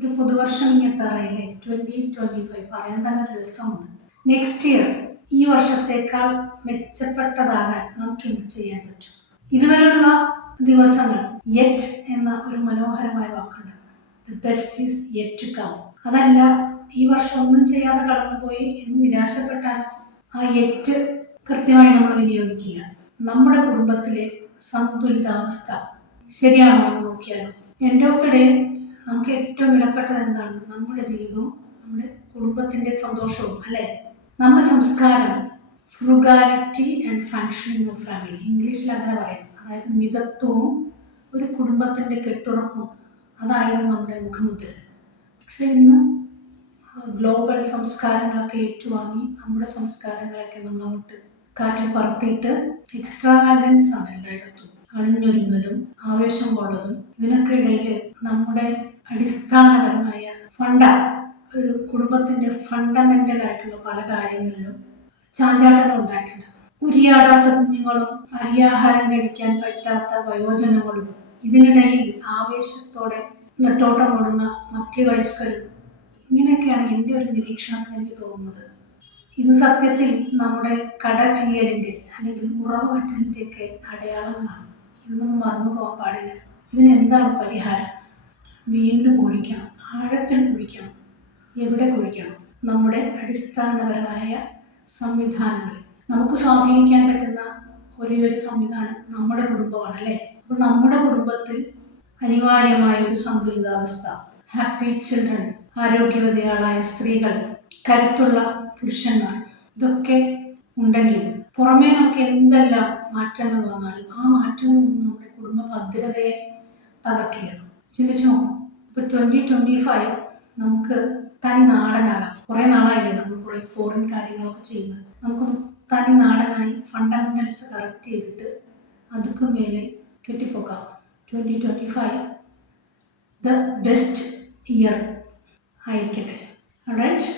ഒരു പുതുവർഷം എത്താറായില്ലേ, 2025. പറയാൻ തന്നെ ഒരു രസമുണ്ട്. നെക്സ്റ്റ് ഇയർ ഈ വർഷത്തേക്കാൾ മെച്ചപ്പെട്ടതാകാൻ നമുക്ക് എന്ത് ചെയ്യാൻ പറ്റും? ഇതുവരെയുള്ള ദിവസങ്ങൾ യെറ്റ് എന്ന ഒരു മനോഹരമായ വാക്കുണ്ട്. The best is yet to come. അതല്ല, ഈ വർഷം ഒന്നും ചെയ്യാതെ കടന്നുപോയി എന്ന് നിരാശപ്പെട്ടാൽ ആ യെറ്റ് കൃത്യമായി നമ്മൾ വിനിയോഗിക്കില്ല. നമ്മുടെ കുടുംബത്തിലെ സന്തുലിതാവസ്ഥ ശരിയാണോ എന്ന് നോക്കിയാലോ. എൻഡ് ഓഫ് ദി ഡേ നമുക്ക് ഏറ്റവും വിലപ്പെട്ടത് എന്താണ്? നമ്മുടെ ജീവിതവും നമ്മുടെ കുടുംബത്തിന്റെ സന്തോഷവും, അല്ലെ? നമ്മുടെ സംസ്കാരം, ഫ്രുഗാലിറ്റി ആൻഡ് ഫങ്ഷനിങ് ഓഫ് ഫാമിലി, ഇംഗ്ലീഷിൽ അങ്ങനെ പറയാം. അതായത് മിതത്വവും ഒരു കുടുംബത്തിന്റെ കെട്ടുറപ്പും, അതായിരുന്നു നമ്മുടെ മുഖമുദ്ര. പക്ഷെ ഇന്ന് ഗ്ലോബൽ സംസ്കാരങ്ങളൊക്കെ ഏറ്റുവാങ്ങി നമ്മുടെ സംസ്കാരങ്ങളൊക്കെ നമ്മളങ്ങോട്ട് കാറ്റിൽ പറത്തിയിട്ട് എക്സ്ട്രാവാഗൻസ് ആണ് എല്ലായിടത്തും. അണിഞ്ഞൊരുങ്ങലും ആവേശം കൊള്ളതും. ഇതിനൊക്കെ ഇടയിൽ നമ്മുടെ അടിസ്ഥാനപരമായ ഒരു കുടുംബത്തിന്റെ ഫണ്ടമെന്റൽ ആയിട്ടുള്ള പല കാര്യങ്ങളിലും ചാഞ്ചാട്ടങ്ങൾ ഉണ്ടായിട്ടുണ്ട്. ഉരിയാടാത്ത കുഞ്ഞുങ്ങളും അരിയാഹാരം കഴിക്കാൻ പറ്റാത്ത വയോജനങ്ങളും ഇതിനിടയിൽ ആവേശത്തോടെ നെട്ടോട്ടം ഓടുന്ന മധ്യവയസ്കരും, ഇങ്ങനെയൊക്കെയാണ് എൻ്റെ ഒരു നിരീക്ഷണത്തിൽ എനിക്ക് തോന്നുന്നത്. ഇത് സത്യത്തിൽ നമ്മുടെ കടചീയലിൻ്റെ അല്ലെങ്കിൽ ഉറവുകെട്ടലിൻ്റെ ഒക്കെ അടയാളങ്ങളാണ്. ഇതൊന്നും മറന്നു പോകാൻ പാടില്ല. ഇതിനെന്താണ് പരിഹാരം? വീണ്ടും കുഴിക്കണം, ആഴത്തിൽ കുഴിക്കണം. എവിടെ കുഴിക്കണം? നമ്മുടെ അടിസ്ഥാനപരമായ സംവിധാനങ്ങൾ. നമുക്ക് സ്വാധീനിക്കാൻ പറ്റുന്ന ഒരേ ഒരു സംവിധാനം നമ്മുടെ കുടുംബമാണ്, അല്ലേ? അപ്പോൾ നമ്മുടെ കുടുംബത്തിൽ അനിവാര്യമായ ഒരു സന്തുലിതാവസ്ഥ, ഹാപ്പി ചിൽഡ്രൻ, ആരോഗ്യവതികളായ സ്ത്രീകൾ, കരുത്തുള്ള പുരുഷന്മാർ, ഇതൊക്കെ ഉണ്ടെങ്കിൽ പുറമേ നമുക്ക് എന്തെല്ലാം മാറ്റങ്ങൾ വന്നാലും ആ മാറ്റങ്ങളൊന്നും നമ്മുടെ കുടുംബ ഭദ്രതയെ തകർക്കില്ല. ചിന്തിച്ചു നോക്കും. ഇപ്പോൾ 2025 നമുക്ക് തനി നാടനാകാം. കുറേ നാളായില്ലേ നമ്മൾ കുറേ ഫോറിൻ കാര്യങ്ങളൊക്കെ ചെയ്യുന്നത്. നമുക്കൊന്ന് തനി നാടനായി ഫണ്ടമെന്റൽസ് കറക്റ്റ് ചെയ്തിട്ട് അതുക്ക് മേലെ കെട്ടിപ്പോക്കാം. 2025 ദ ബെസ്റ്റ് ഇയർ ആയിരിക്കട്ടെ. ഓൾറൈറ്റ്.